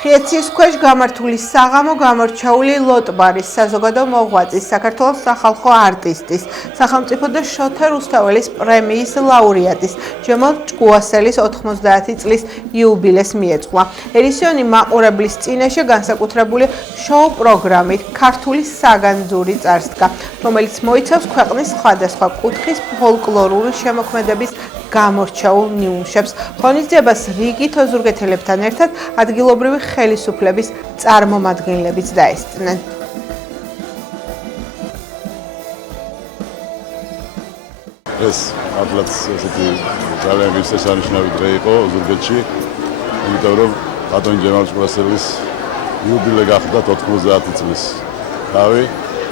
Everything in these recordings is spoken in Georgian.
ხიეცის ქვეშ გამართული საღამო გამორჩეული ლოტბარის საზოგადო მოღვაწის, საქართველოს სახალხო არტისტის, სახელმწიფო და შოთა რუსთაველის პრემიის ლაურეატის, ჯემალ ჭკუასელის 90 წლის იუბილეს მიეწყვა. ერისიონი მაყურებლის წინაშე განსაკუთრებული შოუ პროგრამით ქართული საგანძური წარსდგა, რომელიც მოიცავს ქვეყნის სხვადასხვა კუთხის ფოლკლორული შემოქმედების გამორჩეულ ნიმუშებს. ღონისძიებას რიგით ოზურგეთელებთან ერთად ადგილობრივი ხელისუფლების წარმომადგენლებიც დაესწრნენ. ეს მართლაც ესეთი ძალიან ღირსშესანიშნავი დღე იყო ოზურგეთში, იმიტომ რომ ბატონ ჯემალ ჭკუასელის იუბილე გახდა 90 წლის თავი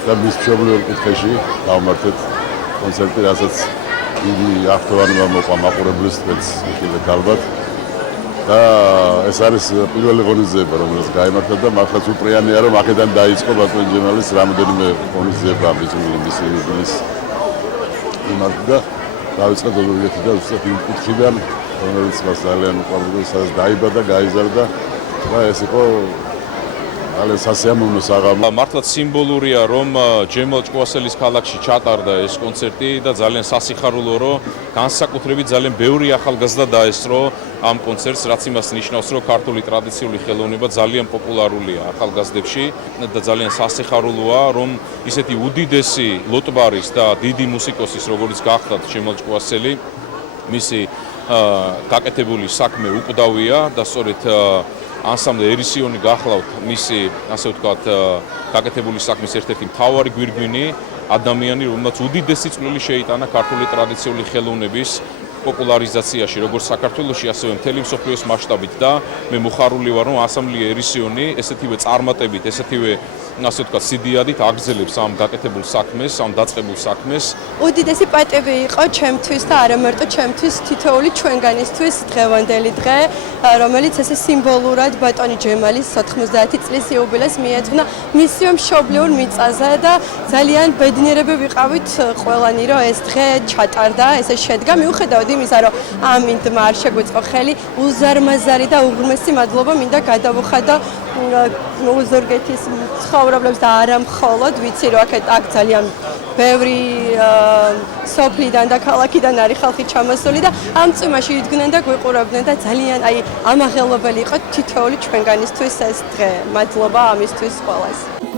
და მის მშობლიურ კუთხეში გავმართეთ კონცერტი, რასაც დიდი აღფრთოვანება მოყვა მაყურებლის დღეს იქილეთ ალბათ და ეს არის პირველი ღონისძიება, რომელიც გაიმართა და მართლაც უპრიანია, რომ აქედან დაიწყო ბატონ ჯემალის რამოდენიმე ღონისძიება მისი იუბილის მიმართ და დავიწყეთ ოზურგეთი და ზუსტად იმ კუთხიდან, რომელიც მას ძალიან უყვარდა, სადაც დაიბადა, გაიზარდა და ეს იყო ძალიან სასიამოვნო საღამო. მართლაც სიმბოლურია, რომ ჯემალ ჭკუასელის ქალაქში ჩატარდა ეს კონცერტი და ძალიან სასიხარულო, რომ განსაკუთრებით ძალიან ბევრი ახალგაზრდა დაესწრო ამ კონცერტს, რაც იმას ნიშნავს, რომ ქართული ტრადიციული ხელოვნება ძალიან პოპულარულია ახალგაზრდებში და ძალიან სასიხარულოა, რომ ისეთი უდიდესი ლოტბარის და დიდი მუსიკოსის, როგორც გახდათ ჯემალ ჭკუასელი, მისი გაკეთებული საქმე უკვდავია და სწორედ ანსამბლი ერისიონი გახლავთ მისი, ასე ვთქვათ, გაკეთებული საქმის ერთ-ერთი მთავარი გვირგვინი, ადამიანი, რომელმაც უდიდესი წვლილი შეიტანა ქართული ტრადიციული ხელოვნების პოპულარიზაციაში, როგორც საქართველოში, ასევე მთელი მსოფლიოს მასშტაბით და მე მოხარული ვარ, რომ ანსამბლი ერისიონი ესეთივე წარმატებით, ესეთივე, ასე ვთქვათ, სიდიადით აგრძელებს ამ გაკეთებულ საქმეს, ამ დაწყებულ საქმეს. უდიდესი პატივი იყო ჩემთვის და არა მარტო ჩემთვის, თითოეული ჩვენგანისთვის დღევანდელი დღე, რომელიც ესე სიმბოლურად ბატონი ჯემალის 90 წლის იუბილეს მიეძღვნა მისი მშობლიურ მიწაზე და ძალიან ბედნიერები ვიყავით ყველანი, რომ ეს დღე ჩატარდა, ესე შედგა. მიუხედავად იმისა, რომ ამინდმა არ შეგვეწყო ხელი, უზარმაზარი და უღრმესი მადლობა მინდა გადავუხადო ოზურგეთის ცხოვრებლებს და არა მხოლოდ, ვიცი რომ აქ ძალიან ბევრი სოფლიდან და ქალაქიდან არის ხალხი ჩამოსული და ამ წვიმაში იდგნენ და გვიყურებდნენ და ძალიან ამაღელვებელი იყო თითოეული ჩვენგანისთვის ეს დღე. მადლობა ამისთვის ყველას.